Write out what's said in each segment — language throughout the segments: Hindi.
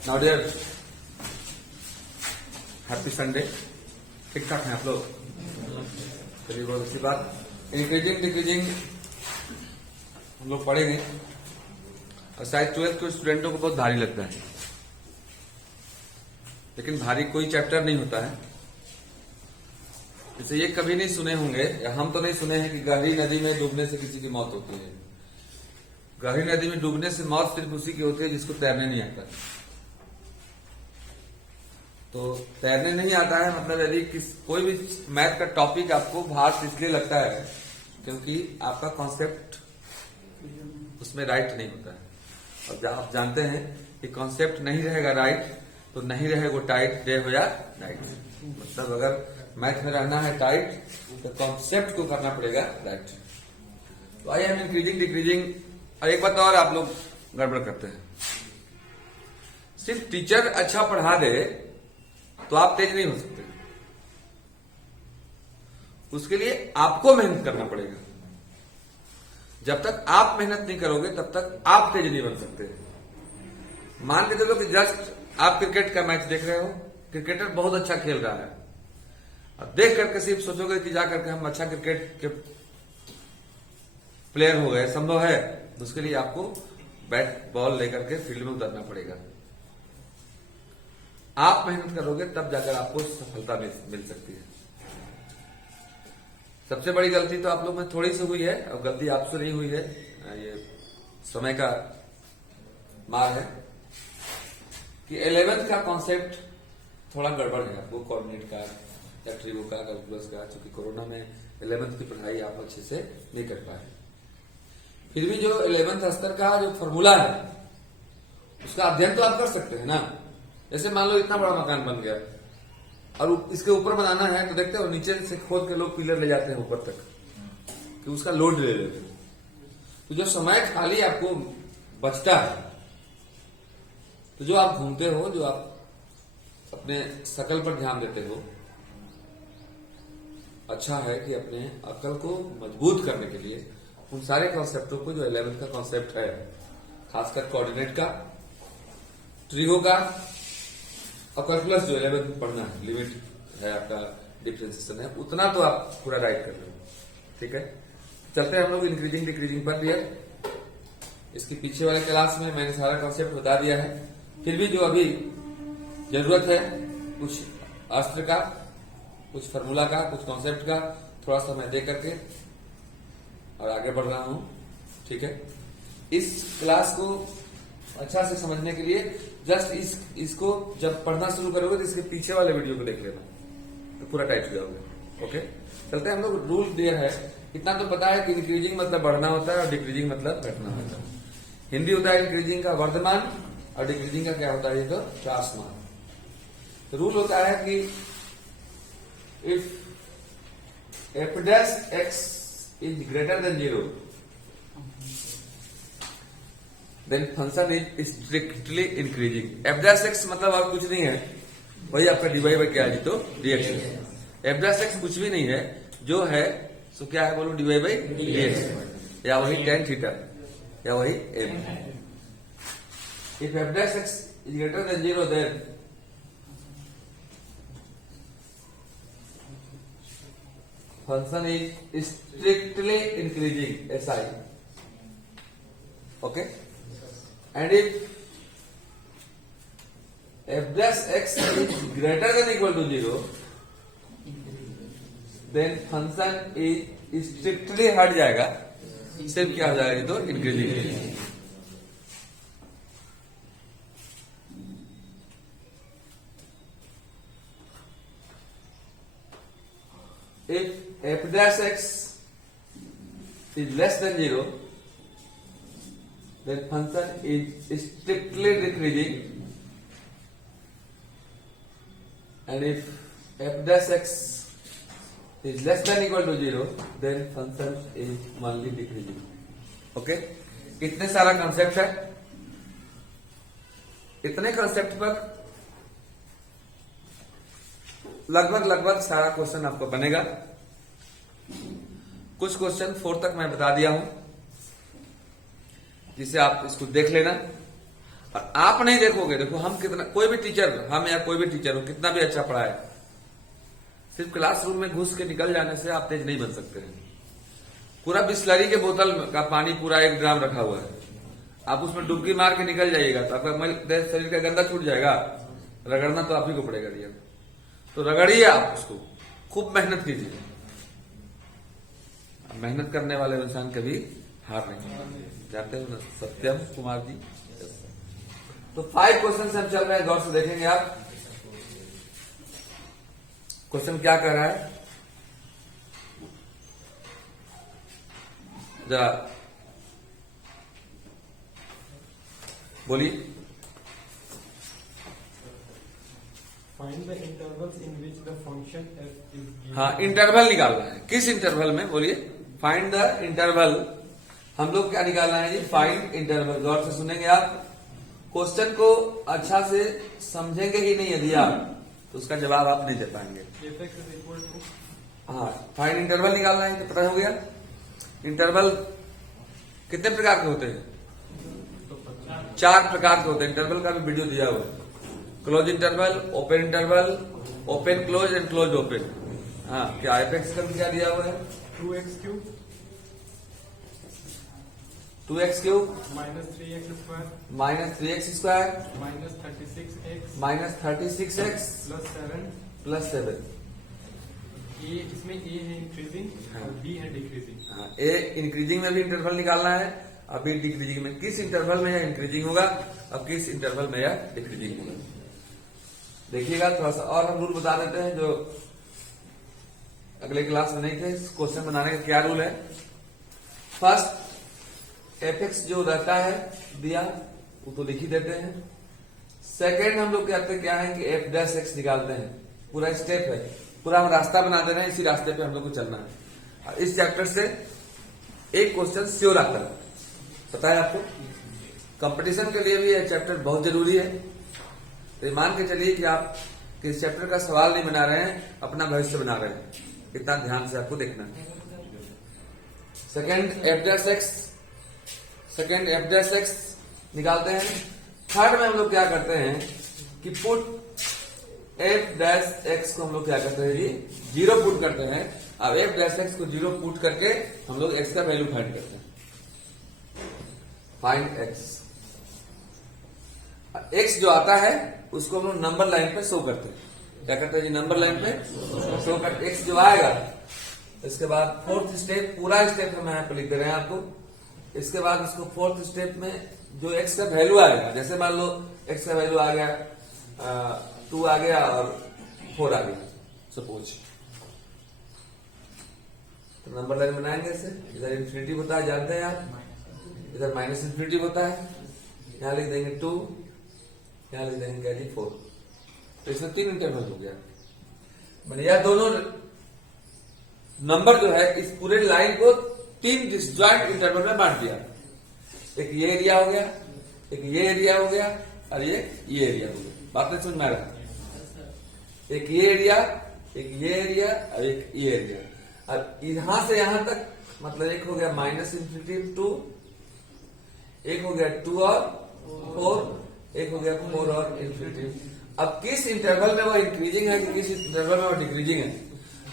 Now dear, happy Sunday. ठीक ठाक हैं आप लोग? चलिए, बहुत अच्छी बात। इंक्रीजिंग डिक्रीजिंग हम लोग पढ़ेंगे और शायद 12th के स्टूडेंटों को बहुत भारी लगता है, लेकिन भारी कोई चैप्टर नहीं होता है। जैसे ये कभी नहीं सुने होंगे, या हम तो नहीं सुने हैं कि गहरी नदी में डूबने से किसी की मौत होती है। गहरी नदी में डूबने से मौत सिर्फ उसी की होती है जिसको तैरने नहीं आता। तो तैरने नहीं आता है मतलब यदि कोई भी मैथ का टॉपिक आपको भार इसलिए लगता है क्योंकि आपका कॉन्सेप्ट उसमें राइट नहीं होता है। और जब आप जानते हैं कि कॉन्सेप्ट नहीं रहेगा राइट तो नहीं रहेगा टाइट, डे हो या नाइट। मतलब अगर मैथ में रहना है टाइट तो कॉन्सेप्ट को करना पड़ेगा राइट। तो आई एम इंक्रीजिंग डिक्रीजिंग। और एक बात और आप लोग गड़बड़ करते हैं, सिर्फ टीचर अच्छा पढ़ा दे तो आप तेज नहीं हो सकते। उसके लिए आपको मेहनत करना पड़ेगा। जब तक आप मेहनत नहीं करोगे तब तक आप तेज नहीं बन सकते। मान लेते हो कि जस्ट आप क्रिकेट का मैच देख रहे हो, क्रिकेटर बहुत अच्छा खेल रहा है, अब देख करके सिर्फ सोचोगे कि जाकर के हम अच्छा क्रिकेट के प्लेयर हो गए, संभव है? उसके लिए आपको बैट बॉल लेकर के फील्ड में उतरना पड़ेगा। आप मेहनत करोगे तब जाकर आपको सफलता मिल सकती है। सबसे बड़ी गलती तो आप लोग में थोड़ी सी हुई है, और गलती आपसे नहीं हुई है, ये समय का मार है कि 11th का कॉन्सेप्ट थोड़ा गड़बड़ है। आपको कोऑर्डिनेट का या ट्रिगो का, कैलकुलस का, क्योंकि कोरोना में 11th की पढ़ाई आप अच्छे से नहीं कर पाए। फिर भी जो 11th स्तर का जो फॉर्मूला है उसका अध्ययन तो आप कर सकते हैं ना। जैसे मान लो इतना बड़ा मकान बन गया और इसके ऊपर बनाना है तो देखते हो नीचे से खोद के लोग पिलर ले जाते हैं ऊपर तक कि उसका लोड ले लेते हैं। तो जो समय खाली आपको बचता है, तो जो आप घूमते हो, जो आप अपने शकल पर ध्यान देते हो, अच्छा है कि अपने अकल को मजबूत करने के लिए उन सारे कॉन्सेप्टों को, जो 11th का कॉन्सेप्ट है, खासकर कोऑर्डिनेट का, ट्रिगो का और कैलकुलस जो 11th में पढ़ना है, लिमिट है आपका, डिफरेंशिएशन है, उतना तो आप पूरा राइट कर लो। ठीक है, चलते हैं हम लोग इंक्रीजिंग डिक्रीजिंग पर। दिया इसके पीछे वाले क्लास में मैंने सारा कॉन्सेप्ट बता दिया है। फिर भी जो अभी जरूरत है कुछ अस्त्र का, कुछ फॉर्मूला का, कुछ कॉन्सेप्ट का, थोड़ा सा मैं दे करके और आगे बढ़ रहा हूं। ठीक है, इस क्लास को अच्छा से समझने के लिए जस्ट इसको जब पढ़ना शुरू करोगे तो इसके पीछे वाले वीडियो को देख लेना, तो पूरा टाइट हो जाओगे। ओके, चलते हैं हम लोग। रूल क्लियर है, इतना तो पता है कि इंक्रीजिंग मतलब बढ़ना होता है और डिक्रीजिंग मतलब घटना होता है। हिंदी होता है इंक्रीजिंग का वर्धमान और डिक्रीजिंग का क्या होता है? ये तो ह्रासमान। तो रूल होता है कि if F dash X is greater than 0 then function is strictly increasing. F dash X मतलब और कुछ नहीं है, वही आपका डीवाई बाई क्या है, तो डीएक्स है। एफ डैश एक्स कुछ भी नहीं है, जो है सो क्या है बोलो, डीवाई बाई डीएक्स, या वही tan थीटा, या वही M. If F dash X is greater than 0 then function is strictly increasing, SI। Okay, and if f dash x is greater than equal to 0 then function is strictly हट जाएगा, सिर्फ क्या हो जाएगा, तो increasing. if f dash x is less than 0 then function is strictly decreasing, and if f dash x is less than equal to 0 then function is only decreasing. Okay, इतने सारा कंसेप्ट है। इतने कंसेप्ट पर लगभग सारा क्वेश्चन आपको बनेगा। कुछ क्वेश्चन 4 तक मैं बता दिया हूं, जिसे आप इसको देख लेना। और आप नहीं देखोगे, देखो हम कितना, कोई भी टीचर, हम या कोई भी टीचर हो कितना भी अच्छा पढ़ाए, सिर्फ क्लासरूम में घुस के निकल जाने से आप तेज नहीं बन सकते हैं। पूरा बिस्लरी के बोतल का पानी पूरा 1 ड्राम रखा हुआ है, आप उसमें डुबकी मार के निकल जाइएगा तो आपका शरीर का गंदा छूट जाएगा, रगड़ना तो आप ही को पड़ेगा रिया। तो रगड़िए, आप उसको खूब मेहनत कीजिए। मेहनत करने वाले इंसान कभी हार नहीं जानते हो ना, सत्यम कुमार जी। तो 5 क्वेश्चन हम चल रहे हैं, गौर से देखेंगे आप। क्वेश्चन क्या कर रहा है जरा बोलिए। Find the intervals in which the function f is given. हाँ, इंटरवल निकालना है। किस इंटरवल में, बोलिए। Find the interval. हम लोग क्या निकालना है जी? Find interval. गौर से सुनेंगे आप, क्वेश्चन को अच्छा से समझेंगे ही नहीं यदि आप, तो उसका जवाब आप नहीं दे पाएंगे। Fx is equal to, हाँ, फाइंड इंटरवल निकालना है, तो पता हो गया। इंटरवल कितने प्रकार के होते हैं? 4 प्रकार के होते हैं। इंटरवल का भी वीडियो दिया हुआ है। Close interval, open interval, open close and close open. हाँ, क्या एपेक्स का भी क्या दिया हुआ है? 2x cube 2x cube minus 3x square minus 3x square minus 36x minus 36x plus 7. Plus 7। A इसमें A है इंक्रीजिंग और B है डिक्रीजिंग। हाँ, ए इंक्रीजिंग में भी इंटरवल निकालना है, अभी डिक्रीजिंग में। किस इंटरवल में यह इंक्रीजिंग होगा और किस इंटरवल में यह डिक्रीजिंग होगा, देखिएगा। थोड़ा सा और हम रूल बता देते हैं जो अगले क्लास में नहीं थे। क्वेश्चन बनाने का क्या रूल है? फर्स्ट एफएक्स जो रहता है दिया वो तो लिख ही देते हैं। सेकेंड हम लोग कहते हैं क्या है कि एफ डैश एक्स निकालते हैं। पूरा स्टेप है, पूरा हम रास्ता बना दे रहे हैं, इसी रास्ते पे हम लोग को चलना है। और इस चैप्टर से एक क्वेश्चन श्योर आता है, पता है आपको। कंपटीशन के लिए भी यह चैप्टर बहुत जरूरी है। तो मान के चलिए कि आप किस चैप्टर का सवाल नहीं बना रहे हैं, अपना भविष्य बना रहे हैं। इतना ध्यान से आपको देखना है। सेकेंड एफ डैश एक्स निकालते हैं। थर्ड में हम लोग क्या करते हैं कि पुट एफ डैश एक्स को हम लोग क्या करते हैं जी? 0 पुट करते हैं। अब एफ डैश एक्स को 0 पुट करके हम लोग एक्स का वैल्यू फाइंड करते हैं। Find x. एक्स जो आता है उसको हम लोग नंबर लाइन पे शो करते हैं। क्या करते हैं जी? नंबर लाइन पे शो करते। एक्स जो आएगा, इसके बाद फोर्थ स्टेप, पूरा स्टेप हम यहाँ पे लिख दे रहे हैं आपको। इसके बाद उसको फोर्थ स्टेप में जो एक्स का वैल्यू आएगा, जैसे मान लो एक्स का वैल्यू आ गया 2 आ गया और 4 आ गया सपोज, तो नंबर लाइन बनाएंगे ऐसे। इधर इन्फिनिटी होता है, जानते हैं आप, इधर माइनस इन्फिनिटी होता है। यहां लिख देंगे 2, यहां लिख देंगे क्या जी 4। तो इसमें 3 इंटरवल हो गया। मैंने यह दोनों नंबर जो है इस पूरे लाइन को 3 डिसजॉइंट इंटरवल में बांट दिया। एक ये एरिया हो गया, एक ये एरिया हो गया और ये एरिया हो गया। बात नहीं समझ में आ रहा? एक ये एरिया, एक ये एरिया और एक ये एरिया। और यहां से यहां तक मतलब एक हो गया माइनस इन्फिनिटी 2, एक हो गया 2 और 4, एक हो गया 4 और इन्फिनिटी। अब किस इंटरवल में वो इंक्रीजिंग है कि किस इंटरवल में वो डिक्रीजिंग है,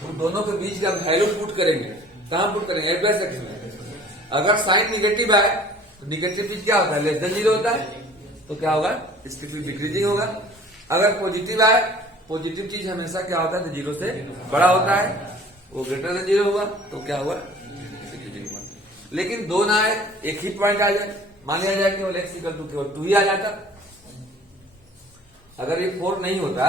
उन दोनों के बीच का वैल्यू पुट करेंगे। कहां पुट करेंगे? एफ डैश एक्स में। अगर साइन निगेटिव है तो निगेटिव चीज क्या होता है? लेस देन 0 होता है, तो क्या होगा? इसकी फिर डिक्रीजिंग होगा। अगर पॉजिटिव है, पॉजिटिव चीज हमेशा क्या होता है? तो 0 से बड़ा होता है, वो ग्रेटर देन 0 होगा, तो क्या हुआ? डिक्रीजिंग हुआ। लेकिन 2 ना आए, एक ही पॉइंट आ जाए, मान लिया जाए केवल एक्स इक्वल टू केवल 2 ही आ जाता। अगर ये 4 नहीं होता,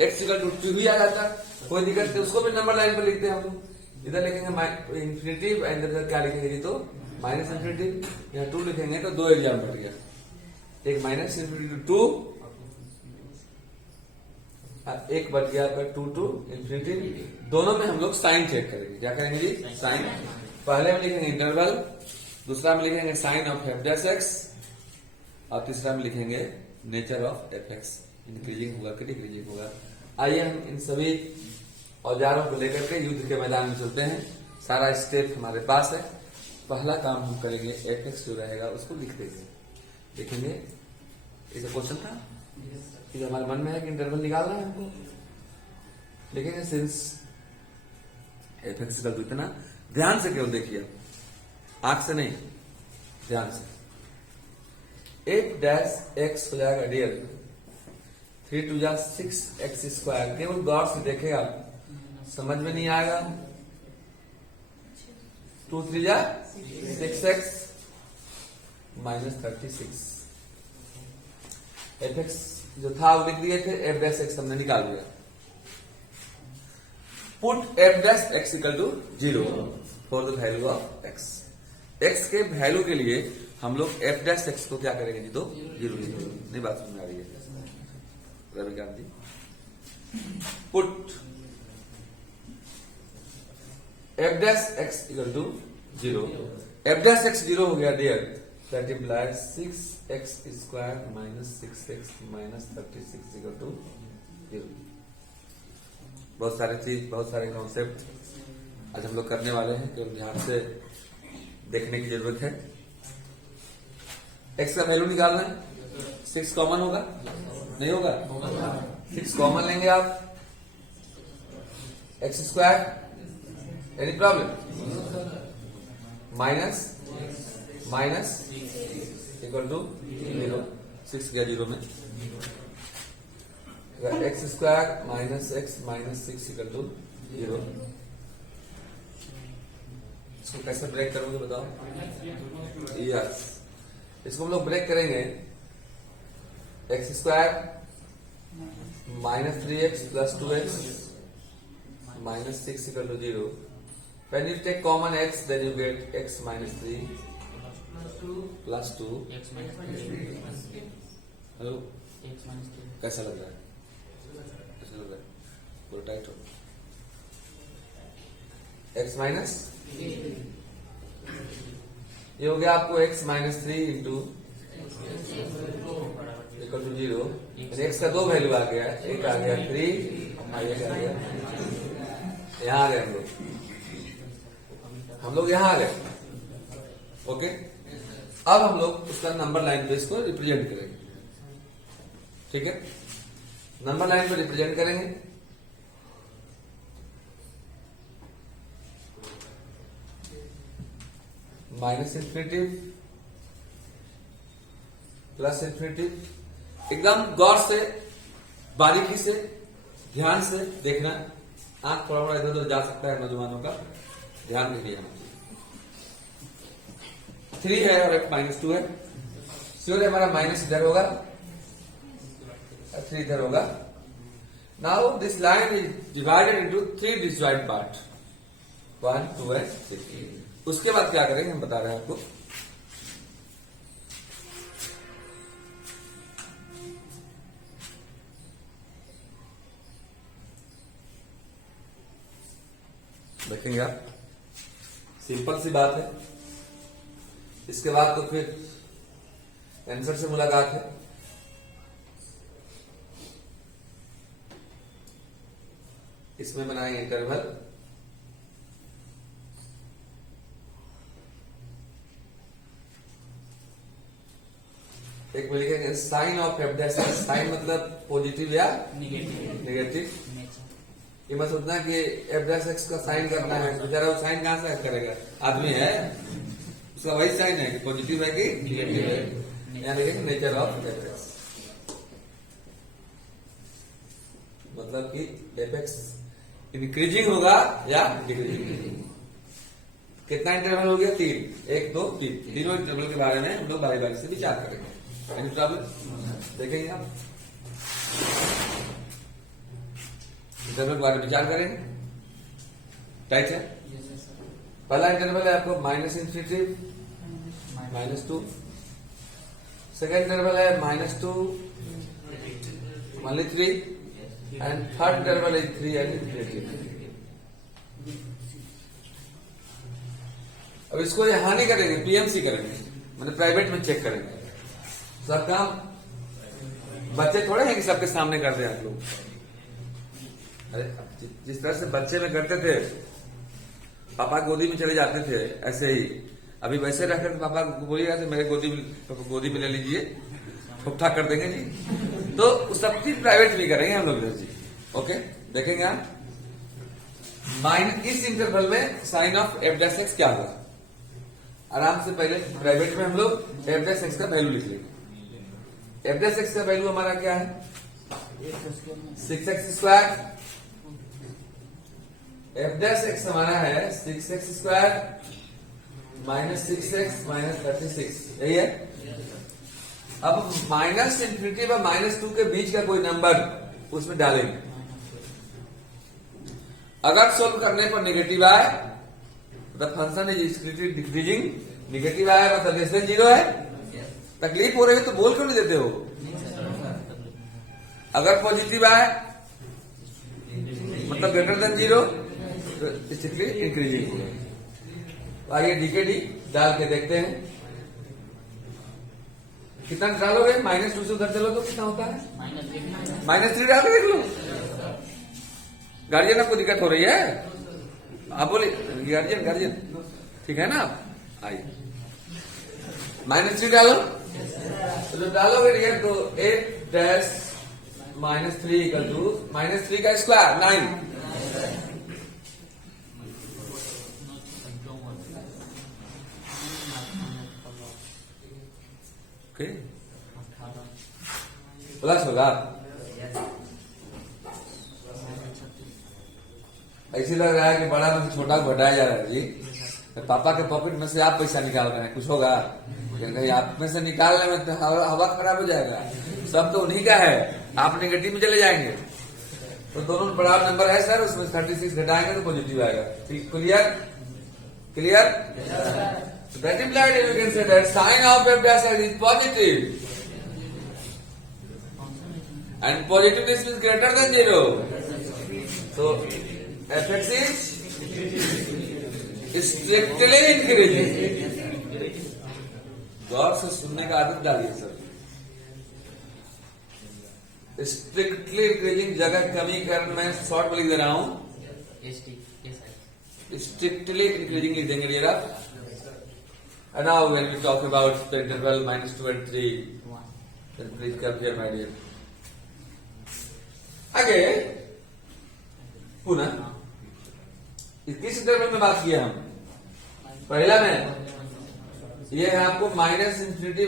एक्स इक्वल टू 2 ही आ जाता, कोई दिक्कत नहीं। उसको भी नंबर लाइन पर लिखते हैं हम लोग। इधर लिखेंगे इन्फिनिटी, इधर क्या लिखेंगे जी? तो माइनस इन्फिनिटी। यहाँ 2 लिखेंगे तो 2 एरिया बढ़ गया, एक माइनस इन्फिनिटी 2, एक बढ़ गया आपका 2 टू इन्फिनिटी। दोनों में हम लोग साइन चेक करेंगे। क्या करेंगे जी? साइन। पहले में लिखेंगे इंटरवल, दूसरा में लिखेंगे sign of F dash X और तीसरा में लिखेंगे nature of F X. Increasing होगा कि डिक्रीजिंग होगा। आइए हम इन सभी औजारों को लेकर के युद्ध के मैदान में चलते हैं। सारा स्टेप हमारे पास है। पहला काम हम करेंगे, एफ एक्स जो रहेगा उसको लिख देंगे। लिखेंगे इसे क्वेश्चन था कि हमारे मन में है कि इंटरवल निकालना है हमको, लिखेंगे since F x equal to इतना, ध्यान से केवल देखिए, आंख से नहीं, ध्यान से। एफ डैश एक्स हो जाएगा डियर 3 2 जा 6x स्क्वायर, केवल गौर से देखेगा, समझ में नहीं आएगा। 2 3 जा 6x माइनस 36, एफ एक्स जो था वो लिख दिए थे, एफ डैश एक्स हमने निकाल दिया। Put F dash X equal to 0 for the value of X, X के वैल्यू के लिए हम लोग एफ डैश एक्स को क्या करेंगे जी, तो 0 लिखेंगे। नहीं बात समझ में आ रही है Ravikant ji? Put F dash X equal to 0, F dash X 0 हो गया dear, that implies 6x square minus 6x minus 36 equal to 0। बहुत सारे चीज, बहुत सारे कॉन्सेप्ट आज हम लोग करने वाले हैं, जो ध्यान से देखने की जरूरत है। x का वैल्यू निकालना है, 6 कॉमन होगा नहीं होगा? 6 कॉमन लेंगे आप, x square, any problem? Minus minus equal to 0, 6 गया 0 में, X square minus X minus 6 equal to 0। इसको कैसे ब्रेक करोगे बताओ? यस, इसको हम लोग ब्रेक करेंगे, X square minus 3x plus 2x minus 6 equal to 0। When you take common x, then you get x minus 3 plus 2 hello, कैसा लग रहा है? कैसा लग रहा है? पूरा टाइट हो, x माइनस, ये हो गया आपको x minus 3 into equal to 0। x का 2 वैल्यू आ गया, एक आ गया 3 और एक आ गया, यहाँ आ गए हम लोग यहाँ आ गए। ओके, अब हम लोग उसका नंबर लाइन पे इसको रिप्रेजेंट करेंगे, ठीक है? नंबर लाइन पे रिप्रेजेंट करेंगे, माइनस इन्फिनिटी प्लस इन्फिनिटी। एकदम गौर से, बारीकी से, ध्यान से देखना, आंख थोड़ा थोड़ा इधर उधर जा सकता है नौजवानों का, ध्यान दीजिए। 3 है और एक माइनस 2 है, श्योर हमारा माइनस इधर होगा, 3 इधर होगा। Now this line is divided into 3 disjoint part, 1 2 and 3। उसके बाद क्या करेंगे हम बता रहे हैं आपको। देखेंगे आप, सिंपल सी बात है। इसके बाद तो फिर आंसर से मुलाकात है। इसमें बनाएंगे इंटरवल, एक में लिखेंगे sign of F dash X. Sign मतलब पॉजिटिव या नेगेटिव। ये मत सोचना कि एफ डैश एक्स का साइन करना है, बेचारा वो साइन कहां से करेगा, आदमी है, उसका वही साइन है कि पॉजिटिव है कि नेगेटिव है। यहाँ लिखेंगे नेचर ऑफ एफ एक्स, मतलब कि एफ एक्स इंक्रीजिंग होगा या डिक्रीजिंग। कितना इंटरवल हो गया? 3, 1 2 3। तीनों इंटरवल के बारे में हम लोग बारी बारी से विचार करेंगे। Any problem? देखेंगे आप, इंटरवल के बारे में विचार करेंगे। टाइट है। पहला इंटरवल है आपको माइनस इन्फिनिटी -2। सेकेंड इंटरवल है -2 only 3 and third interval is 3 and infinity. अब इसको यहां नहीं करेंगे, पीएमसी करेंगे, मतलब प्राइवेट में चेक करेंगे। सब काम बच्चे थोड़े हैं कि सबके सामने कर दे आप लोग। अरे जिस तरह से बच्चे में करते थे, पापा गोदी में चले जाते थे, ऐसे ही अभी वैसे रखकर पापा को बोलिएगा तो मेरे गोदी में ले लीजिए, ठोक ठाक कर देंगे जी। तो सब चीज प्राइवेट भी करेंगे हम लोग जी। ओके, देखेंगे आप माइनस इस इंटरवल में sign of F dash x क्या होगा। आराम से पहले प्राइवेट में हम लोग एफ डैश एक्स का वैल्यू लिख लेंगे। एफ डैश एक्स का वैल्यू हमारा क्या है 6x²। एफ डैश एक्स हमारा है 6x² माइनस 6x माइनस 36, यही है। अब माइनस इंफिनिटी व -2 के बीच का कोई नंबर उसमें डालेंगे। अगर सोल्व करने पर नेगेटिव आए the function is decreasing, negative आया मतलब लेस देन 0 है। तकलीफ हो रही है तो बोल क्यों नहीं देते हो। अगर पॉजिटिव आए मतलब ग्रेटर देन 0 तो स्ट्रिक्टली इंक्रीजिंग होगा। तो आइए डी डाल के देखते हैं कितना डालोगे। -2 से उधर चलो तो कितना होता है -3 डाल के देख लो। गार्जियन आपको दिक्कत हो रही है, आप बोलिए गार्जियन ठीक है ना। आइए -3 डालो, तो जब डालोगे तो 8 डैश -3 इक्वल टू -3 का स्क्वायर 9। ओके, प्लस होगा। ऐसे लग रहा है कि बड़ा में से छोटा को घटाया जा रहा है जी। तो पापा के पॉकेट में से आप पैसा निकाल रहे हैं, कुछ होगा कहीं आप में से निकालने में तो हवा खराब हो जाएगा। सब तो उन्हीं का है, आप नेगेटिव में चले जाएंगे। तो दोनों में बड़ा नंबर है सर, उसमें 36 घटाएंगे तो पॉजिटिव आएगा। ठीक, clear. That implied you can say that sin of f dash x is positive, and positiveness is greater than 0. So fx is strictly increasing. गौर से सुनने का आदत डालिए सर। स्ट्रिक्टली इंक्रीजिंग जगह कमी कर मैं शॉर्ट में लिख दे रहा हूं। स्ट्रिक्टली इंक्रीजिंग लिख देंगे ये आप। And now when we talk about the interval -2 and 3, then please come here my dear. आगे पुनः किस इंटरवल में बात किया हम पहला में, ये है आपको -∞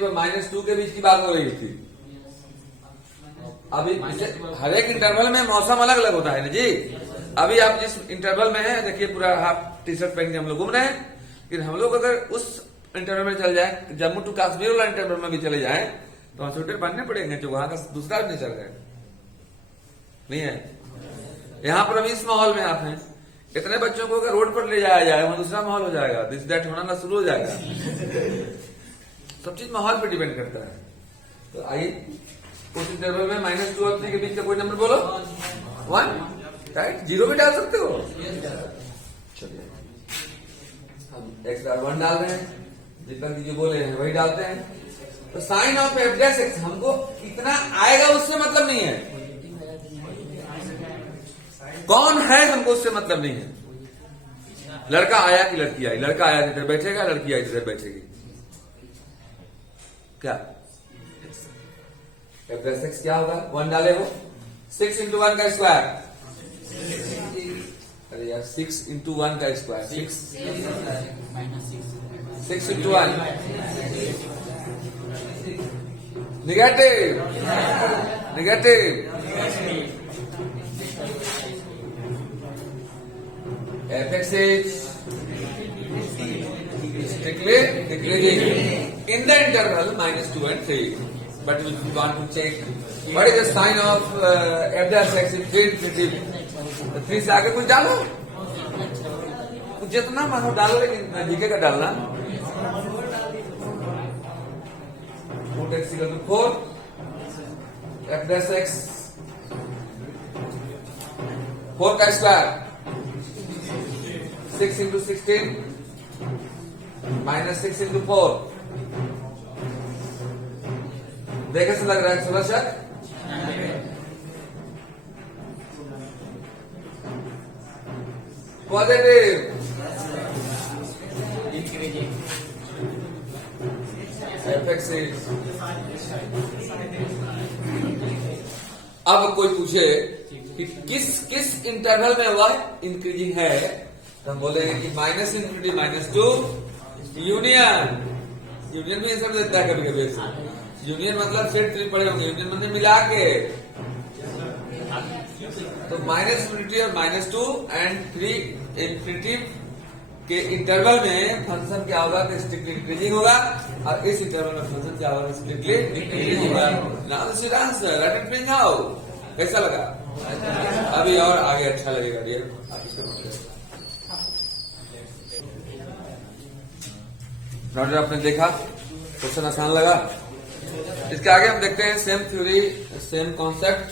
व -2 के बीच की बात हो रही थी। अभी हर एक इंटरवल में मौसम अलग अलग होता है ना जी। अभी आप जिस इंटरवल में है देखिए पूरा हाफ टी शर्ट पहन के हम लोग घूम रहे हैं, लेकिन हम लोग अगर उस इंटरवल में चल जाए, जम्मू टू कश्मीर वाला इंटरवल में भी चले जाए तो वहां स्वेटर पहनने पड़ेंगे, जो वहां का दूसरा नेचर है नहीं है। यहाँ पर अभी इस माहौल में आप हैं, इतने बच्चों को अगर रोड पर ले जाया जाए वहां दूसरा माहौल हो जाएगा, दिस दैट होना शुरू हो जाएगा। सब चीज माहौल पे डिपेंड करता है। तो आइए उस इंटरवल में -2 और 3 के बीच का कोई नंबर बोलो। 1 राइट, 0 भी डाल सकते हो। चलिए हम x1 डाल रहे हैं, जितना जो बोले हैं वही डालते हैं। तो sign of F dash X हमको कितना आएगा उससे मतलब नहीं है, कौन है हमको उससे मतलब नहीं है। लड़का आया कि लड़की आई, लड़का आया इधर बैठेगा, लड़की आई इधर बैठेगी। क्या एफ डैश एक्स क्या होगा 1 डाले हो 6 × 1 का स्क्वायर। अरे यार 6 × 1 का square 6 × 1 negative fx is strictly decreasing in the interval -2 and 3. But we want to check what is the sign of f dash x is 3 3 से आगे कुछ डालो, जितना मानो डालो, लेकिन जीके का डालना। root x equal to 4, f dash x 4 का स्क्वायर 6 × 16 -6 × 4। देखे से लग रहा है 16 शक पॉजिटिव fx is। अब कोई पूछे कि किस इंटरवल में वह इंक्रीजिंग है, तो हम बोलेंगे कि माइनस इंफिनिटी -2 यूनियन। यूनियन भी आंसर देता है कभी कभी। यूनियन मतलब सेट 3 पड़े होंगे, यूनियन मतलब मिला के। तो माइनस इंफिनिटी और -2 एंड 3 इंफिनिटी के इंटरवल में फंक्शन क्या होगा, तो स्ट्रिक्टली इंक्रीजिंग होगा, और इस इंटरवल में फंक्शन क्या होगा, स्ट्रिक्टली डिक्रीजिंग होगा। Now this is answer, let it be now. कैसा लगा? अभी और आगे अच्छा लगेगा डियर। नोटर आपने देखा, क्वेश्चन आसान लगा। इसके आगे हम देखते हैं same theory same concept,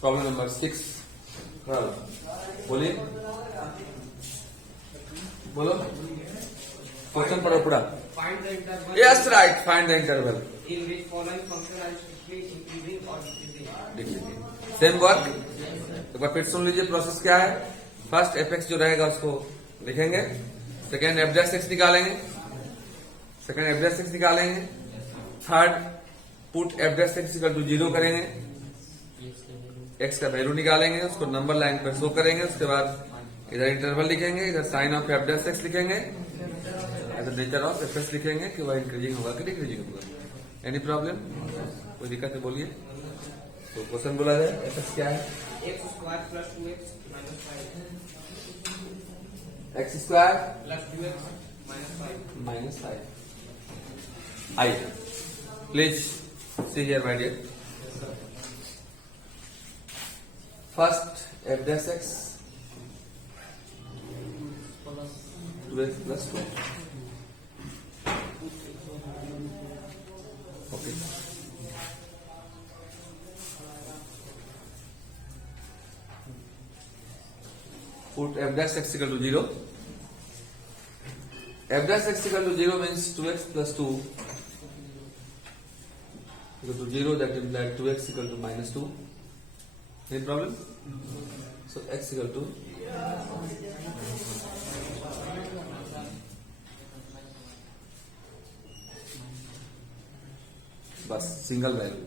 problem number 6। बोलिए, बोलो, क्वेश्चन पढ़ो पूरा। Find the interval yes right, find the interval. in which following function are strictly increasing or decreasing. Same work, एक बार फिर सुन लीजिए प्रोसेस क्या है। फर्स्ट एफ जो रहेगा उसको लिखेंगे, सेकेंड f' निकालेंगे, सेकेंड f' निकालेंगे, third put f' equal to 0 करेंगे, x का वैल्यू निकालेंगे, उसको नंबर लाइन पर शो करेंगे, उसके बाद इधर इंटरवल लिखेंगे, इधर साइन ऑफ f' लिखेंगे, इधर नेचर ऑफ f लिखेंगे कि वह इंक्रीजिंग होगा कि डिक्रीजिंग होगा। एनी प्रॉब्लम, कोई दिक्कत है बोलिए। तो क्वेश्चन बोला जाए f क्या है, X square plus 2x minus 5 x square plus 2x minus 5. -5 I। Please see here my dear. First f' 2x plus 2। Okay, put f' equal to 0. f' equal to 0 means 2x plus 2 equal to 0, that implies 2x equal to -2. Any problem? So x equal to बस सिंगल वैल्यू।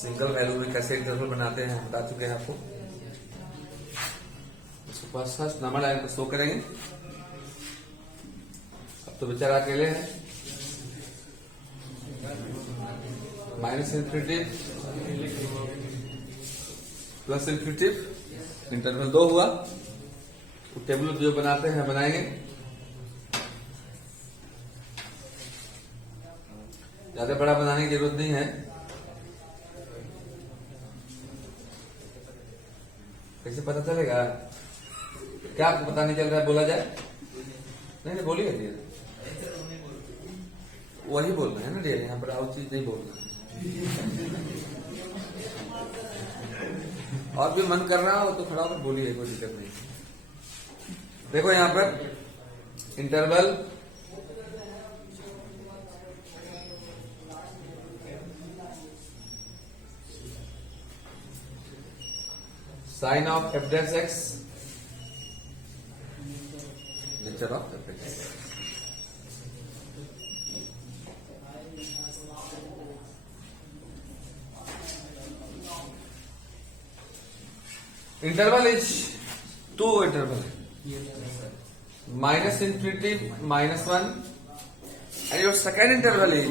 सिंगल वैल्यू में कैसे इंटरवल बनाते हैं हम बता चुके हैं आपको। फर्स्ट नंबर लाइन को शो करेंगे। अब तो बेचारा अकेले हैं, minus infinity plus infinity, interval 2 हुआ। तो टेबल जो बनाते हैं बनाएंगे, ज्यादा बड़ा बनाने की जरूरत नहीं है। कैसे पता चलेगा, क्या आपको पता नहीं चल रहा है, बोला जाए। नहीं नहीं बोलिए डियर, वही बोलना है ना डियर, यहाँ पर और चीज नहीं बोलना। और भी मन कर रहा हो तो खड़ा होकर बोलिए, कोई दिक्कत नहीं। देखो यहाँ पर interval sign of f', nature of f'। Interval is 2 interval, minus infinity -1 and your second interval is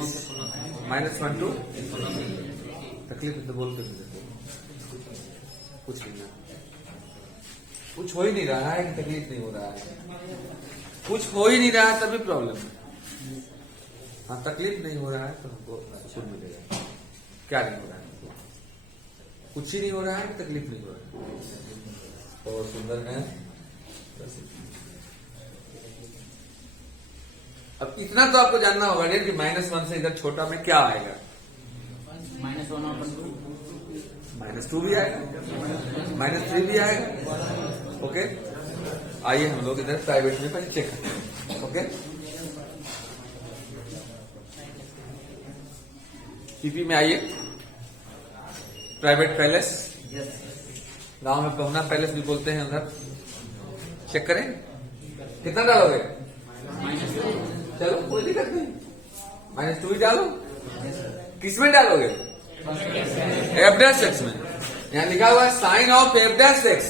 -1 to। तकलीफ तो बोल के कुछ नहीं, कुछ हो ही नहीं रहा है कि तकलीफ नहीं हो रहा है, कुछ हो ही नहीं रहा है तभी प्रॉब्लम है। हाँ, तकलीफ नहीं हो रहा है तो हमको सुकून मिलेगा। क्या नहीं हो रहा है, कुछ ही नहीं हो रहा है कि तकलीफ नहीं हो रहा है। बहुत सुंदर है। अब इतना तो आपको जानना होगा डियर कि -1 से इधर छोटा में क्या आएगा, -1 और -2 भी आएगा, -3 भी आएगा। ओके, आइए हम लोग इधर प्राइवेट में पहले चेक करते हैं। ओके, पीपी में आइए, प्राइवेट पैलेस, गांव में पहुना पैलेस भी बोलते हैं, उधर चेक करें। कितना डालोगे? चलो कोई दिक्कत नहीं, माइनस 2 ही डालो। किस में डालोगे? एफ डैश एक्स में। यहां लिखा हुआ है sign of F dash X.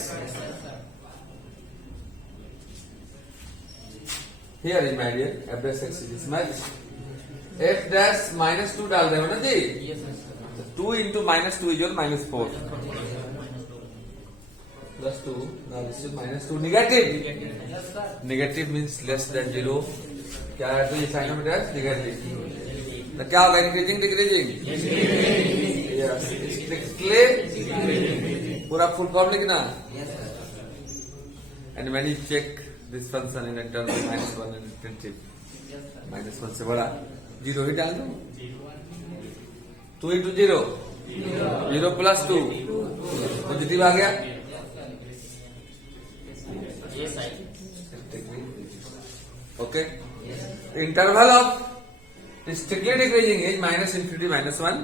Here is my dear F dash X is match. F dash minus 2 डाल रहे हो ना जी? 2 into minus 2 is minus 4 plus 2। Now this is minus 2 negative. Negative means less than 0। क्या है? तो ये साइन ऑफ डैश नेगेटिव। तो क्या होगा? Increasing decreasing? यस, स्ट्रिक्टली पूरा फुल फॉर्म लिखना। And when you check this function in terms of minus 1 and infinity, minus 1 से बड़ा 0 ही डाल दो। 2 इंटू 0 0 प्लस 2 पॉजिटिव आ गया। Okay, interval of strictly decreasing is minus infinity minus 1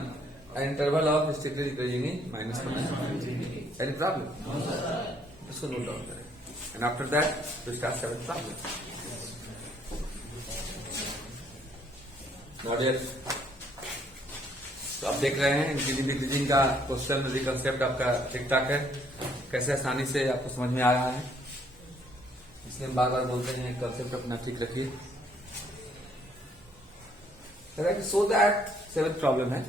and interval of strictly decreasing is minus 1। Any problem? इसको नोट डाउन करें and after that to start seventh problem. तो आप देख रहे हैं इंक्रीजिंग डिक्रीजिंग का क्वेश्चन यदि कंसेप्ट आपका ठीक ठाक है, कैसे आसानी से आपको समझ में आ रहा है। इसलिए हम बार बार बोलते हैं कंसेप्ट अपना ठीक रखिए। सो दैट सेवेंथ प्रॉब्लम है,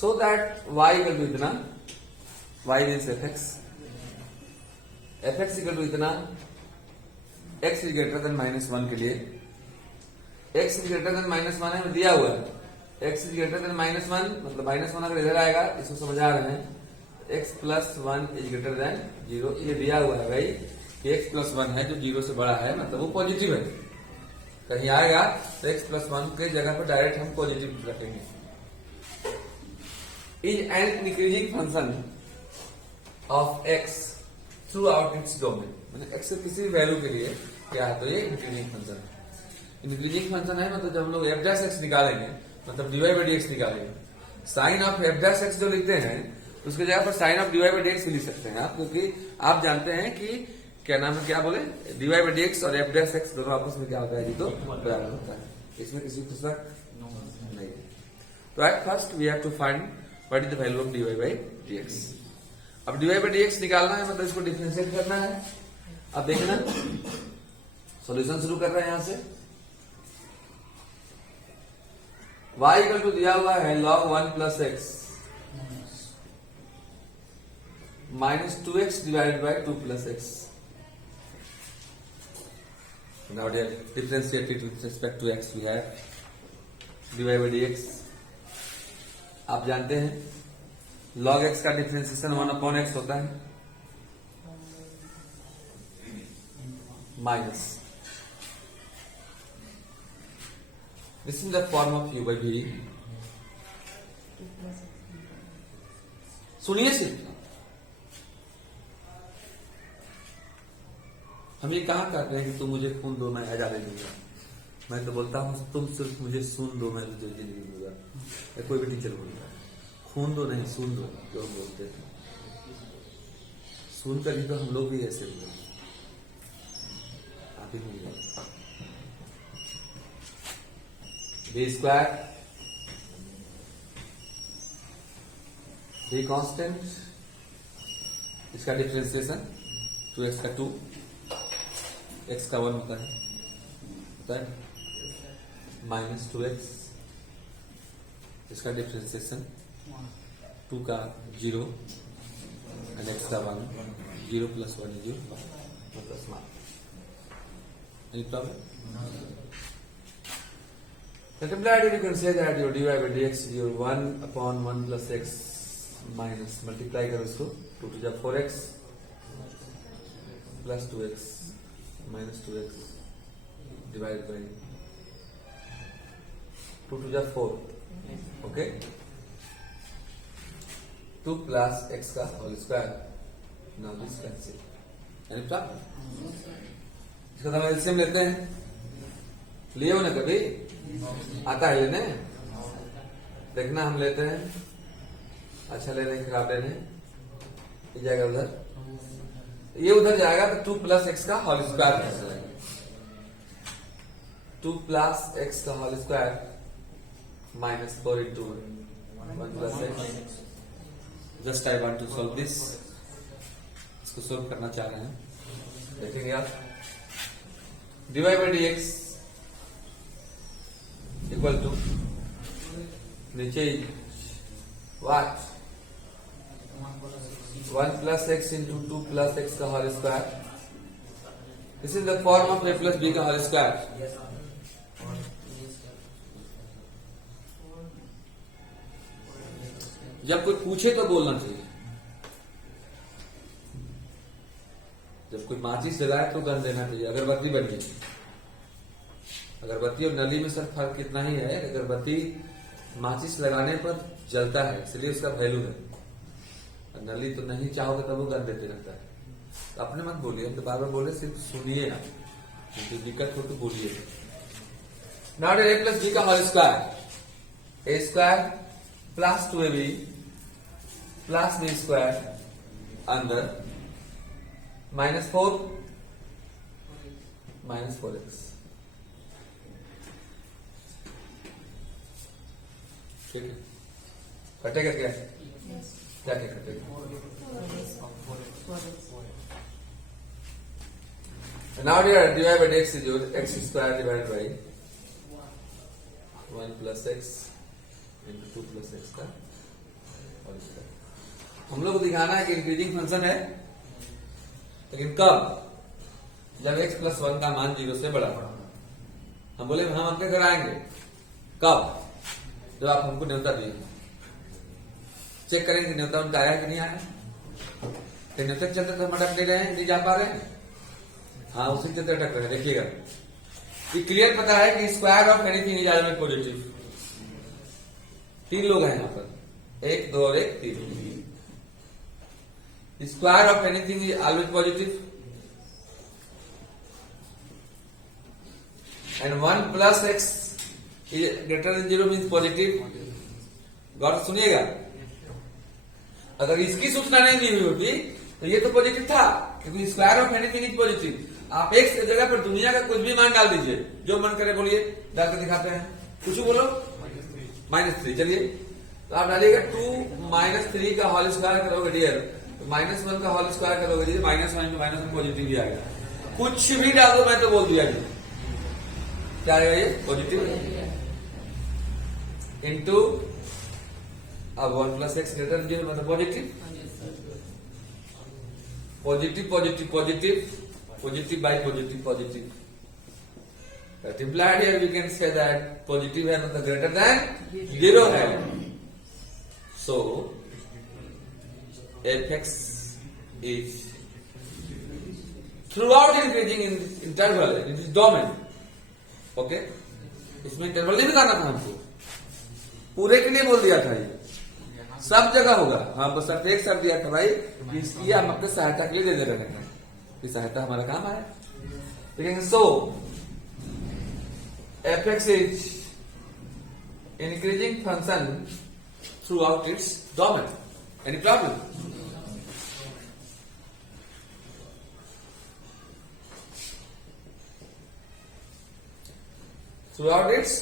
so that Y equal to इतना, Y means F x equal to इतना, X is greater than minus 1 के लिए। X is greater than minus 1 है, दिया हुआ है X is greater than minus 1, मतलब माइनस 1 अगर इधर आएगा इसको समझा रहे हैं। X plus 1 is greater than 0, ये दिया हुआ है भाई कि एक्स प्लस 1 है जो 0 से बड़ा है, मतलब वो पॉजिटिव है। कहीं आएगा तो एक्स प्लस 1 के जगह पर डायरेक्ट हम पॉजिटिव रखेंगे। Is an increasing function of x through out its domain, मतलब एक्स के किसी भी वैल्यू के लिए क्या है, तो ये इंक्रीजिंग फंक्शन है। इंक्रीजिंग फंक्शन है मतलब जब हम लोग एफ डैश एक्स निकालेंगे, मतलब D Y by D X निकालेंगे, sign of F dash X जो लिखते हैं उसके जगह पर sign of D Y by D X भी लिख सकते हैं आप, क्योंकि आप जानते हैं कि क्या नाम है, क्या बोले, d Y by D x और एफ डैश एक्स दोनों आपस में क्या होता है, जी तो बराबर होता है। इसमें किसी को शक नहीं। तो at first we have to find what is the value of D Y by D X. अब D Y by D X निकालना है, मतलब इसको डिफरेंशिएट करना है। अब देखना सॉल्यूशन शुरू कर रहे हैं यहां से। y इक्वल टू दिया हुआ है log 1 plus x minus 2x divided by 2 plus x. Now they are differentiated with respect to x, we have dy by dx। आप जानते हैं log x का डिफरेंशिएशन 1 अपॉन x होता है minus, this is the form of u by v। सुनिए सिर्फ, हम ये कहा करते हैं कि तुम मुझे खून दो मैं आजादी दूंगा। मैं तो बोलता हूं तुम सिर्फ मुझे सून दो मैं तुझे जिंदगी दूंगा। या कोई भी टीचर बोलता है खून दो नहीं सून दो, जो हम बोलते थे सून कर ही तो हम लोग भी ऐसे बोलते, आप ही नहीं बी स्क्वायर बी कांस्टेंट, इसका डिफरेंशिएशन 2x का 2, x का 1 होता है माइनस 2x, इसका डिफरेंशिएशन 2 का 0 एंड x का 1, 0 प्लस 1 is 0 प्लस मान। Any problem? Multiplied, you can say that your dy by dx is your 1 upon 1 plus x minus, multiply करो इसको 2 to the 4x plus 2x minus 2x divided by 2 to the 4, okay, 2 plus x का whole square। Now this cancel, any problem? इसका हम एलसीएम लेते हैं, लिए हो ना कभी, आता है लेने, देखना हम लेते हैं, अच्छा ले रहे हैं खराब ले रहे हैं, ये जाएगा उधर, ये उधर जाएगा तो 2 प्लस एक्स का होल स्क्वायर कैंसिल आएगा। 2 प्लस एक्स का whole square minus 4 into 1 plus X. Just I want to solve this. इसको सॉल्व करना चाह रहे हैं. देखेंगे आप. Divide by D X equal to नीचे what 1 plus X into 2 plus X का whole square. This is the form of A plus B का होल स्क्वायर. जब कोई पूछे तो बोलना चाहिए. जब कोई माचिस जलाए तो गन देना चाहिए. अगरबत्ती बन गई. अगरबत्ती और नली में सर फर्क कितना ही है. अगरबत्ती माचिस लगाने पर जलता है, इसलिए उसका वैल्यू है. और नली तो नहीं चाहोगे तब वो गन देते रहता है. तो अपने मत बोलिए, हम तो बार बार बोले, सिर्फ सुनिए ना. तो दिक्कत हो तो बोलिए. नॉट ए प्लस बी का whole square. A square plus 2ab plus B square अंदर माइनस 4 माइनस 4x. ठीक है. कटेगा क्या? क्या क्या कटेगा? Now divide by x is your x square divided by 1 plus x into 2 plus x का होल स्क्वायर. हम लोग को दिखाना है कि इंक्रीजिंग फंक्शन है, लेकिन कब? जब x प्लस 1 का मान 0 से बड़ा. हम बोले हम अपने घर आएंगे. कब? जब आप हमको न्योता दिए. चेक करेंगे कि न्योता उनका आया कि नहीं आया. न्योता चलते तो हम अटक नहीं रहे हैं, नहीं जा पा रहे हैं. हाँ, उसी चलते अटक रहे हैं. देखिएगा, ये क्लियर पता है कि square of anything is always positive. 3 लोग हैं यहाँ पर, 1 2 और 1 3. Square of anything is always positive and 1 plus X greater than 0 means positive. गौर से सुनिएगा. अगर इसकी सूचना नहीं दी हुई होती तो ये तो पॉजिटिव था, क्योंकि square of anything is positive. आप एक्स की जगह पर दुनिया का कुछ भी मान डाल दीजिए, जो मन करे बोलिए. डाल के दिखाते हैं. कुछ बोलो. -3. चलिए, तो आप डालिएगा 2 माइनस 3 का होल स्क्वायर करोगे डियर, तो -1 का होल स्क्वायर करोगे जी. -1 पॉजिटिव ही आएगा. कुछ भी डाल दो, मैं तो बोल दिया जी. क्या आएगा ये? पॉजिटिव. इंटू अब 1 प्लस एक्स ग्रेटर देन 0 मतलब positive. Positive positive positive positive by positive positive. That implied here we can say that positive है मतलब greater than 0 है. So fx is throughout increasing in interval in this domain. Okay? इसमें इंटरवल नहीं बताना था हमको, पूरे के लिए बोल दिया था. ये सब जगह होगा. हाँ, बस सिर्फ एक शब्द दिया था भाई, इसकी हम अपने सहायता के लिए दे रहे हैं कि सहायता हमारा काम आया. लेकिन सो fx is increasing function throughout its domain. Any problem? Throughout its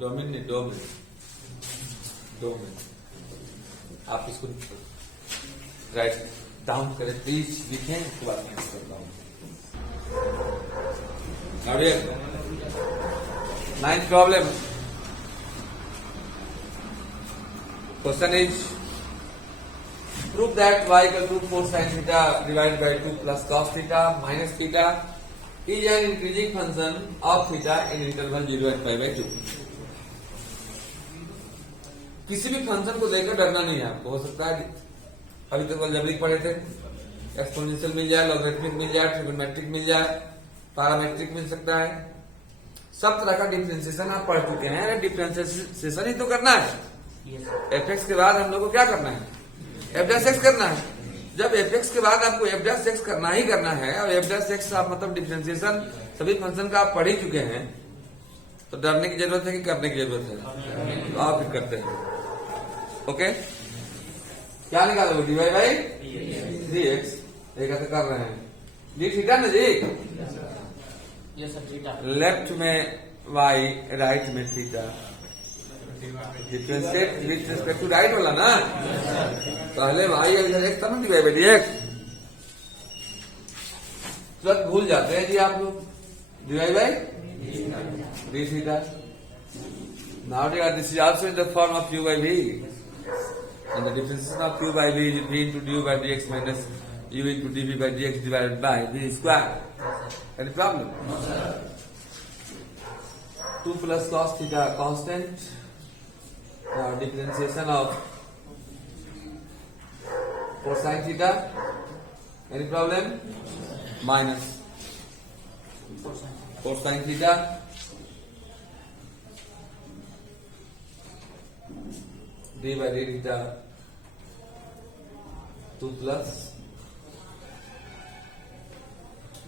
domain. आप इसको राइट डाउन करें प्लीज. लिखें, उसके बाद मैं करता हूँ. Ninth problem. Question is, prove that y equal to 4 sin theta divided by 2 plus cos theta minus theta is an increasing function of theta in interval 0 and π/2. किसी भी फंक्शन को लेकर डरना नहीं है आपको. हो सकता है अभी तक अलजेब्रिक पढ़े थे, एक्सपोनेंशियल मिल जाए, लॉगरिथमिक मिल जाए, ट्रिगोनोमेट्रिक मिल जाए, पैरामेट्रिक मिल सकता है. सब तरह का डिफरेंशिएशन आप पढ़ चुके हैं. डिफरेंशिएशन ही तो करना है. एफ के बाद हम लोग को क्या करना है? f' करना है. जब f के बाद आपको f' करना ही करना है, और f' आप मतलब डिफरेंशिएशन सभी फंक्शन का आप पढ़ ही चुके हैं, तो डरने की जरूरत है कि करने की जरूरत है? तो आप फिर करते हैं. ओके, क्या निकालोगे? Divide by 3x. एक ऐसे कर रहे हैं डी थीटा ना जी. यस सर थीटा लेफ्ट में वाई, राइट में theta. Differentiate with respect to right वाला ना, पहले वाई इधर एक तब डिवाइड बाई एक्स, तुरंत भूल जाते हैं जी आप लोग, divide by D theta. Now this is also in the form of u by v, and the differentiation of u by v is v into du by dx minus u into dv by dx divided by v square. Any problem? 2 plus cos theta constant, differentiation of cosine theta. Any problem? Minus cosine theta d by d theta 2 plus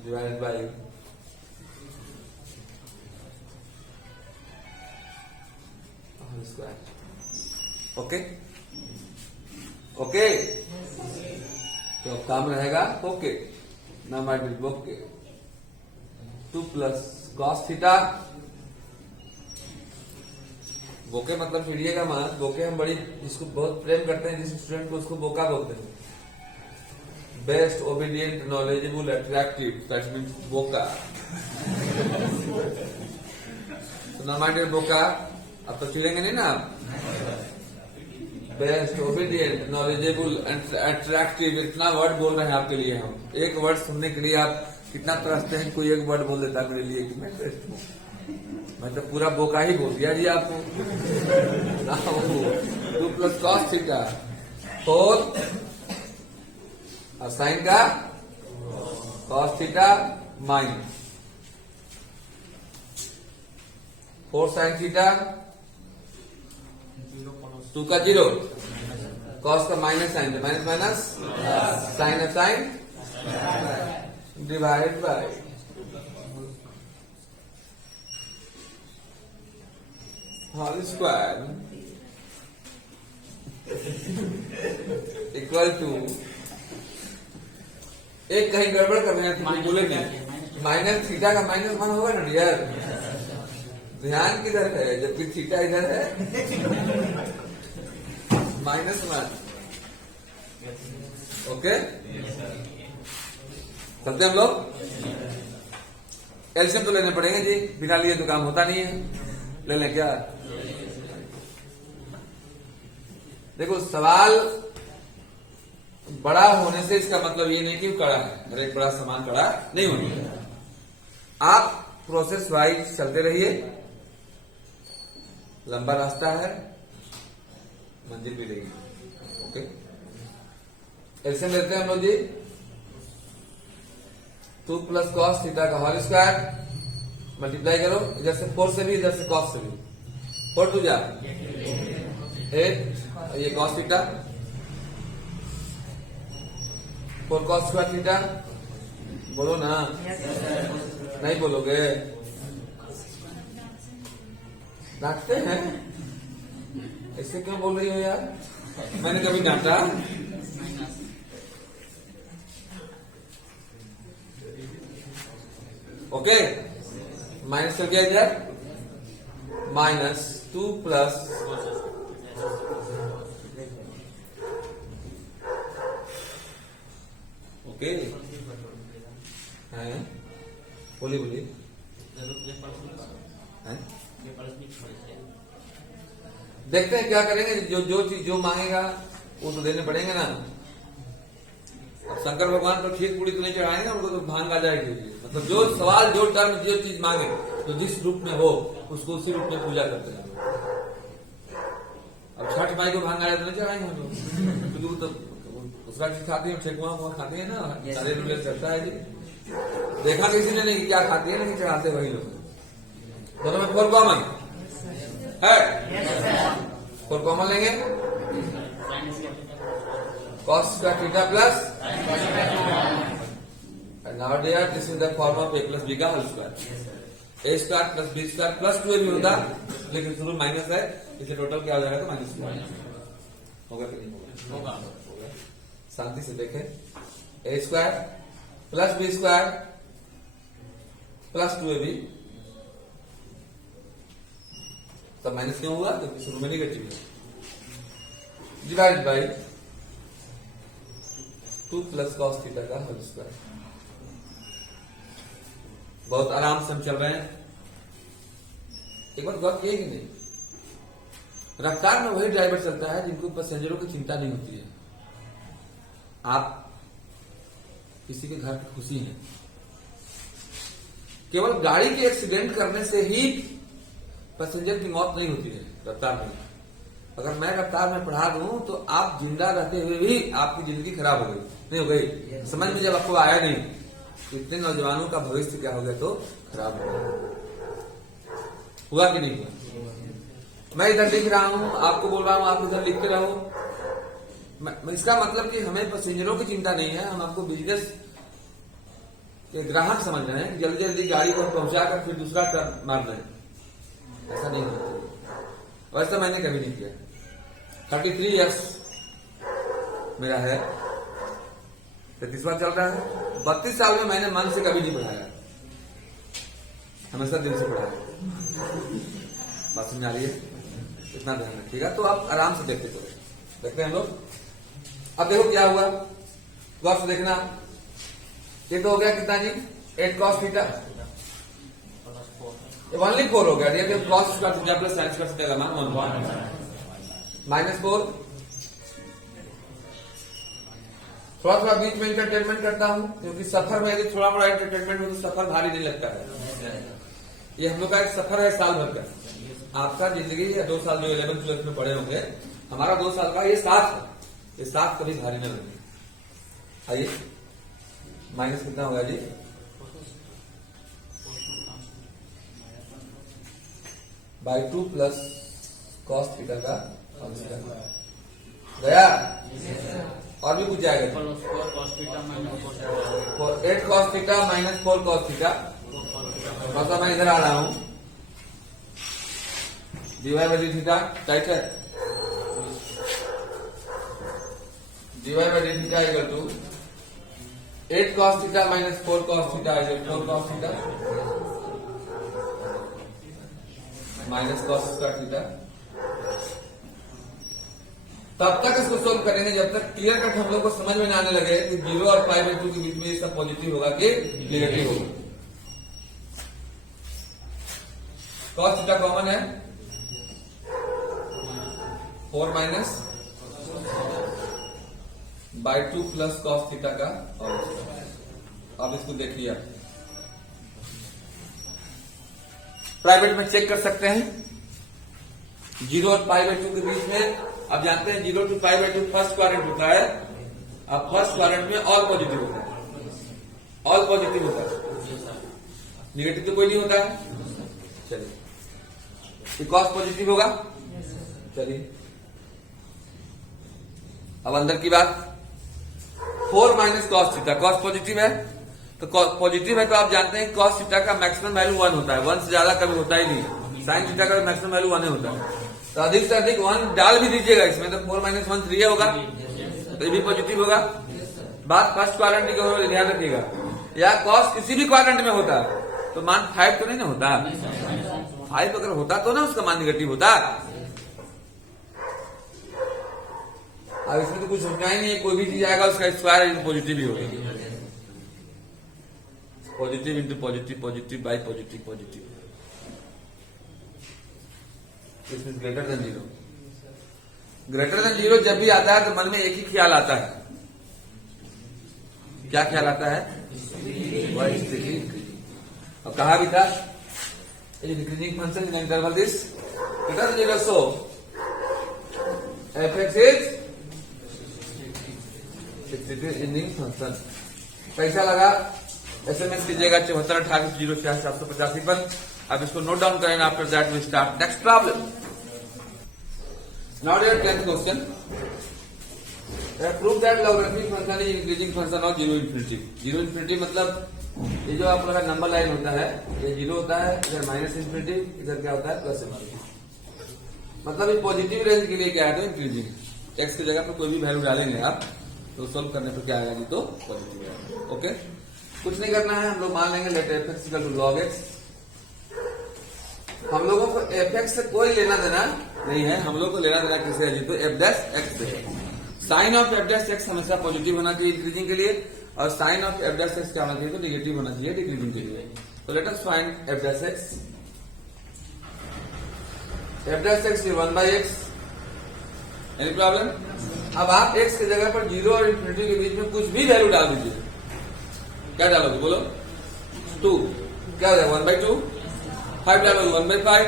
divided by whole square. Okay okay, तो अब काम रहेगा okay, number okay. 2 plus cos theta, बोके मतलब फिरिएगा मत, बोके हम बड़ी जिसको बहुत प्रेम करते हैं, जिस स्टूडेंट को उसको बोका बोलते हैं। Best, obedient, knowledgeable, attractive, that means बोका। तो ना माइंडेड बोका, अब तो चिड़ेंगे नहीं ना आप। बेस्ट, ओबीडियंट, नॉलेजेबल, अट्रैक्टिव, इतना वर्ड बोल रहे हैं आपके लिए हम। एक वर्ड सुनने के लिए आप कितना तरसते हैं, कोई एक वर्ड बोल देता है मेरे लिए कि मैं बेस्ट हूँ। मैं तो पूरा बोका ही बोल दिया जी आपको। 2 प्लस कॉस थीटा होल, और साइन का cos theta minus 4 sine theta, 2 का 0, कॉस का minus sine, minus minus sine है sine divide by whole square equal to, एक कहीं गड़बड़ कर रहे हैं तो बोले नहीं, माइनस थीटा का माइनस 1 होगा ना डियर, ध्यान किधर है, जबकि थीटा इधर है -1। ओके, चलते हम लोग। एलसीएम तो लेने पड़ेंगे जी, बिना लिए तो काम होता नहीं है। ले लें क्या? देखो, सवाल बड़ा होने से इसका मतलब ये नहीं कि वो कड़ा है, हर एक बड़ा सामान कड़ा नहीं होनी है। आप प्रोसेस वाइज चलते रहिए, लंबा रास्ता है, मंजिल भी रहेगी। ओके, एलसीएम लेते हैं हम लोग जी। 2 प्लस कॉस थीटा का होल स्क्वायर, मल्टीप्लाई करो, इधर से 4 से भी, इधर से कॉस से भी। 4 2 जा 8, ये cos theta, 4 cos square theta. बोलो ना, नहीं बोलोगे? डांटते हैं, ऐसे क्यों बोल रही हो यार? मैंने कभी डांटा? ओके, माइनस कर दिया इधर, -2 प्लस ओके है, बोलिए बोलिए है? देखते हैं क्या करेंगे, जो चीज जो मांगेगा वो तो देने पड़ेंगे ना। अब शंकर भगवान तो खीर पूरी तो नहीं चढ़ाएंगे, उनको तो भांग आ जाएगी। मतलब जो सवाल, जो टर्म, जो चीज मांगे, तो जिस रूप में हो उसको उसी रूप में पूजा करते हैं। अब छठ माई को भांग आया तो नहीं चढ़ाएंगे हम लोग, क्योंकि वो तो उसका चीज खाती है, ठेकुआ वो खाती है ना, सारे रूल चलता है जी। देखा किसी ने नहीं कि क्या खाती है, नहीं चढ़ाते वही लोग। दोनों में 4 कॉमन है, 4 कॉमन लेंगे, cos square theta plus, and now dear this is the form of a plus b का whole square. a square plus b square plus 2 भी होता, लेकिन शुरू माइनस है, इसलिए टोटल क्या हो जाएगा? तो -1 होगा कि नहीं होगा? शांति से देखें, a square plus b square plus 2ab, तब माइनस क्यों हुआ? क्योंकि शुरू में नेगेटिव है, divide by 2 plus cos theta का होल स्क्वायर। बहुत आराम से हम चल रहे हैं। एक बार गौर किए कि नहीं, रफ्तार में वही ड्राइवर चलता है जिनको पैसेंजरों की चिंता नहीं होती है। आप किसी के घर की खुशी है, केवल गाड़ी के एक्सीडेंट करने से ही पैसेंजर की मौत नहीं होती है रफ्तार में। अगर मैं रफ्तार में पढ़ा दूं तो आप जिंदा रहते हुए भी आपकी जिंदगी खराब हो गई, नहीं हो गई? समझ में जब आपको आया नहीं, इतने नौजवानों का भविष्य क्या हो गया, तो खराब हो गया। हुआ कि नहीं हुआ? मैं इधर लिख रहा हूं, आपको बोल रहा हूं, आप इधर लिखते रहो। इसका मतलब कि हमें पैसेंजरों की चिंता नहीं है, हम आपको बिजनेस के ग्राहक समझ रहे हैं। जल्दी जल्दी गाड़ी को पहुंचाकर फिर दूसरा टर्न मार रहे हैं, ऐसा नहीं होता। वैसा मैंने कभी नहीं किया। 33 ईयर्स मेरा है, 33वां चल रहा है। 32 साल में मैंने मन से कभी नहीं पढ़ाया, हमेशा दिल से पढ़ाया। बात समझ आ रही है? इतना ध्यान रखिएगा। तो आप आराम से देखते चले, देखते हैं हम लोग। अब देखो क्या हुआ, गौर से देखना। ये तो हो गया कितना जी, 8 cos थीटा, ओनली 4 हो गया। देखिए cos square theta plus sin square theta का मान 1 माइनस 4। थोड़ा थोड़ा बीच में एंटरटेनमेंट करता हूं, क्योंकि सफर में यदि थोड़ा बड़ा एंटरटेनमेंट हो तो सफर भारी नहीं लगता है। ये हम लोग का एक सफर है साल भर का। आपका जिंदगी या 2 साल जो 11th 12th में पढ़े होंगे, हमारा 2 साल का ये साथ है। ये साथ कभी भारी न लगे। आइए, माइनस कितना होगा जी, बाई 2 प्लस कॉस थीटा का गया। और भी कुछ जाएगा, 8 cos theta minus 4 cos theta. मतलब मैं इधर आ रहा हूं, डीवाई बाई डी थीटा टाइट है, D Y by D theta equal to 8 cos theta minus 4 cos theta equal 4 cos theta minus cos square theta. तब तक इसको सोल्व करेंगे जब तक क्लियर कट हम लोग को समझ में आने लगे कि 0 और पाई बाई 2 के बीच में ये सब पॉजिटिव होगा कि नेगेटिव होगा। cos थीटा कॉमन है, 4 minus by 2 plus cos theta का। अब इसको देखिए, प्राइवेट में चेक कर सकते हैं 0 और पाई बाई 2 के बीच में। आप जानते हैं 0 to pi by 2 first quadrant होता है। अब फर्स्ट क्वाड्रेंट में ऑल पॉजिटिव होता है, ऑल पॉजिटिव होता है, निगेटिव तो कोई नहीं होता है। चलिए, कॉस पॉजिटिव होगा। चलिए अब अंदर की बात, 4 minus cos theta, cos positive है तो पॉजिटिव है तो आप जानते हैं कॉस थीटा का मैक्सिमम वैल्यू 1 होता है, 1 से ज्यादा कभी होता ही नहीं। साइन थीटा का मैक्सिमम वैल्यू 1 होता है, तो अधिक से अधिक 1 डाल भी दीजिएगा इसमें, तो 4 माइनस 1 3 होगा, तो ये भी पॉजिटिव होगा। बात फर्स्ट क्वाड्रेंट की हो, ध्यान रखिएगा। या कॉस किसी भी क्वाड्रेंट में होता तो मान 5 तो नहीं ना होता, 5 अगर होता तो ना उसका मान निगेटिव होता। अब इसमें तो कुछ समझना ही नहीं है, कोई भी चीज आएगा उसका स्क्वायर पॉजिटिव ही होगा। Positive into positive, positive by positive, positive greater than 0। Greater than 0 जब भी आता है तो मन में एक ही ख्याल आता है। क्या ख्याल आता है? वह स्थिति। और कहा भी था increasing function in interval this greater than 0, so f(x) is increasing function. कैसा लगा? SMS कीजिएगा 7428068785 पर। अब इसको नोट डाउन करें। After that we start next problem. Now dear 10th question, prove that logarithmic function is increasing function of 0 infinity. 0 infinity मतलब ये जो आप लोग का नंबर लाइन होता है, ये 0 होता है, इधर माइनस इंफिनिटी, इधर क्या होता है प्लस इंफिनिटी। मतलब ये पॉजिटिव रेंज के लिए क्या है तो इंक्रीजिंग। एक्स की जगह पर कोई भी वैल्यू डालेंगे आप तो सोल्व करने पर क्या आएगा जी, तो पॉजिटिव आएगा। ओके, कुछ नहीं करना है, हम लोग मान लेंगे let f x equal to log x. हम लोगों को एफ एक्स से कोई लेना देना नहीं है, हम लोग को लेना देना किससे है जी, तो एफ डैश एक्स से। Sign of F dash x हमेशा पॉजिटिव होना चाहिए इंक्रीजिंग के लिए, और sign of F dash x क्या होना चाहिए, तो निगेटिव होना चाहिए डिक्रीजिंग के लिए। तो let us find F dash x. F dash x 1/x, any problem? अब आप x की जगह पर 0 और इंफिनिटी के बीच में कुछ भी वैल्यू डाल दीजिए। क्या डालोगे बोलो? 2। क्या हो जाएगा? 1/2। 5 डालोगे 1/5,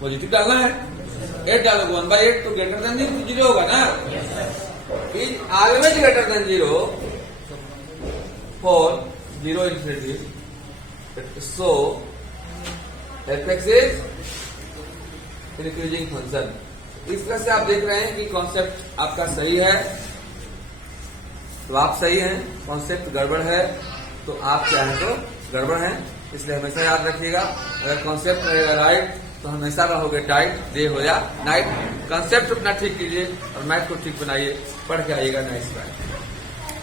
पॉजिटिव डालना है। 8 डालोगे 1/8, तो ग्रेटर देन 0 होगा ना। Is always greater than 0 for 0 infinity, so F x is increasing function. इस तरह से आप देख रहे हैं कि कॉन्सेप्ट आपका सही है तो आप सही हैं, कॉन्सेप्ट गड़बड़ है तो आप क्या है तो गड़बड़ है। इसलिए हमेशा याद रखिएगा, अगर कॉन्सेप्ट रहेगा राइट तो हमेशा रहोगे टाइट, डे हो या नाइट। कॉन्सेप्ट अपना ठीक कीजिए और मैथ को ठीक बनाइए, पढ़ के आइएगा। Nice bye.